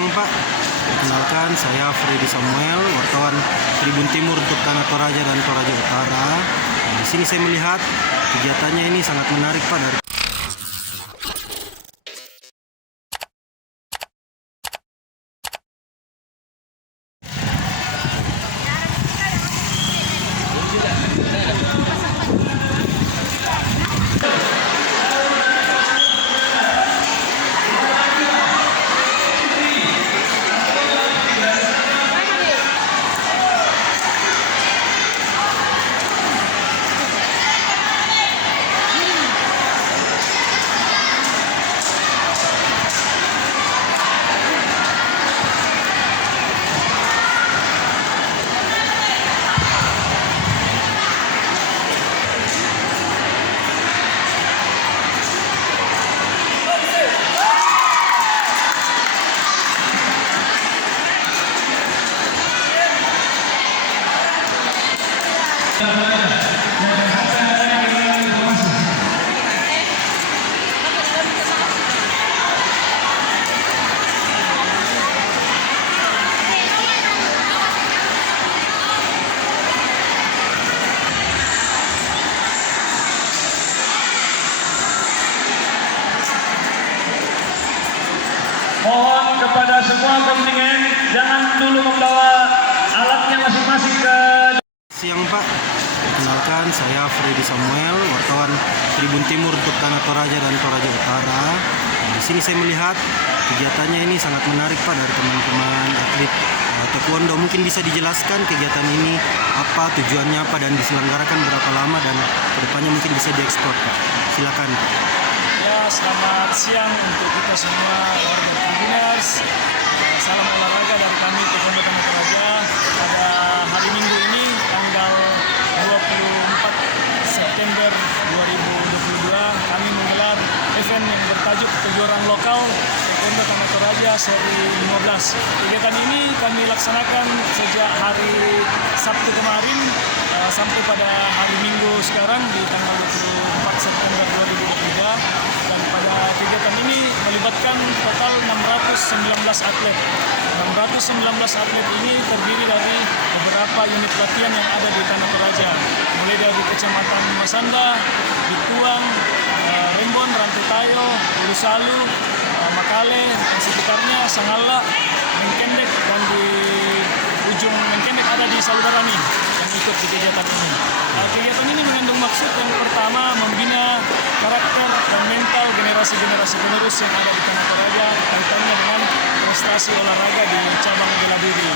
Siang Pak, perkenalkan saya Freddy Samuel, wartawan Tribun Timur untuk Tanah Toraja dan Toraja Utara. Di sini saya melihat kegiatannya ini sangat menarik Pak. Dari mohon kepada semua kontingen jangan dulu membawa alatnya masing-masing ke. Siang Pak, perkenalkan saya Freddy Samuel, wartawan Tribun Timur untuk Tanah Toraja dan Toraja Utara. Di sini saya melihat kegiatannya ini sangat menarik Pak dari teman-teman atlet taekwondo. Mungkin bisa dijelaskan kegiatan ini apa, tujuannya apa, dan diselenggarakan berapa lama dan kedepannya mungkin bisa diekspor Pak. Silakan. Ya, selamat siang untuk kita semua warga Tribuners. Salam olahraga dari kami Taekwondo Tanah Toraja. Pada hari Minggu ini tanggal 24 September 2022 kami menggelar event yang bertajuk kejuaraan lokal Taekwondo Tanah Toraja seri 15. Kegiatan ini kami laksanakan sejak hari Sabtu kemarin sampai pada hari Minggu sekarang di tanggal 24 September 2023. Dan pada kegiatan ini melibatkan total 619 atlet. 619 atlet ini terdiri dari beberapa unit latihan yang ada di Tanah Toraja, mulai dari Kecamatan Masanda, Bituang, Rembon, Rantetayo, Ulusalu, Makale, dan sekitarnya, Sangala, Mengkendek, dan di ujung Mengkendek ada di Saludarani yang ikut di kegiatan ini. Kegiatan ini mengandung maksud yang pertama membina karakter dan mental generasi-generasi penerus yang ada di Tanah Toraja kaitannya dengan prestasi olahraga di cabang bela diri.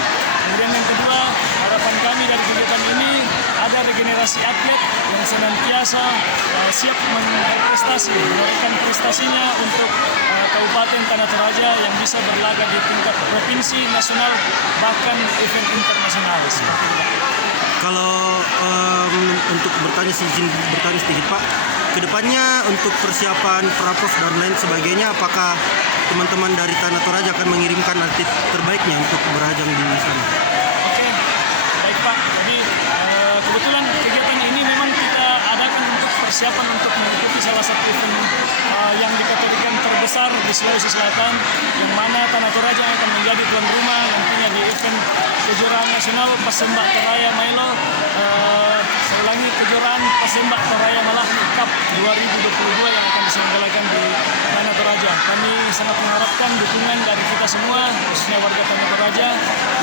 Kemudian yang kedua, harapan kami dari kegiatan ini ada regenerasi atlet yang senantiasa siap berprestasi, menorehkan prestasinya untuk Kabupaten Tanah Toraja yang bisa berlaga di tingkat provinsi, nasional, bahkan event internasional. Kalau untuk izin bertanya sedikit Pak, kedepannya untuk persiapan Prapov dan lain sebagainya, apakah teman-teman dari Tanah Toraja akan mengirimkan atlet terbaiknya untuk berajang di sana? Oke, baik Pak. Jadi kebetulan kegiatan ini memang kita adakan untuk persiapan untuk mengikuti salah satu event yang dikategorikan terbesar di Sulawesi Selatan, yang mana Tanah Toraja akan menjadi tuan rumah nantinya di event kejuaraan nasional Pasembak Toraya Mailo. Saya ulangi, kejuaraan Pasembak Toraya Malah Cup 2022 yang akan diselenggarakan di Tanah Toraja. Kami sangat mengharapkan dukungan dari kita semua, khususnya warga Tanah Toraja.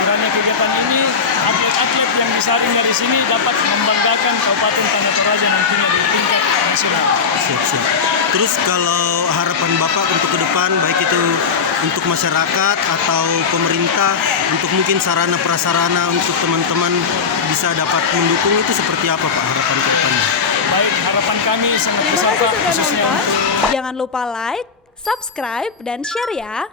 Kiranya kegiatan ini, atlet-atlet yang disaring dari sini dapat membanggakan Kabupaten Tanah Toraja nantinya di tingkat nasional. Siap. Terus kalau harapan Bapak untuk ke depan, baik itu untuk masyarakat atau pemerintah, untuk mungkin sarana prasarana untuk teman-teman bisa dapat mendukung, itu seperti apa Pak harapan ke depannya? Baik, harapan kami sangat besar Pak, khususnya untuk... Jangan lupa like, subscribe, dan share ya.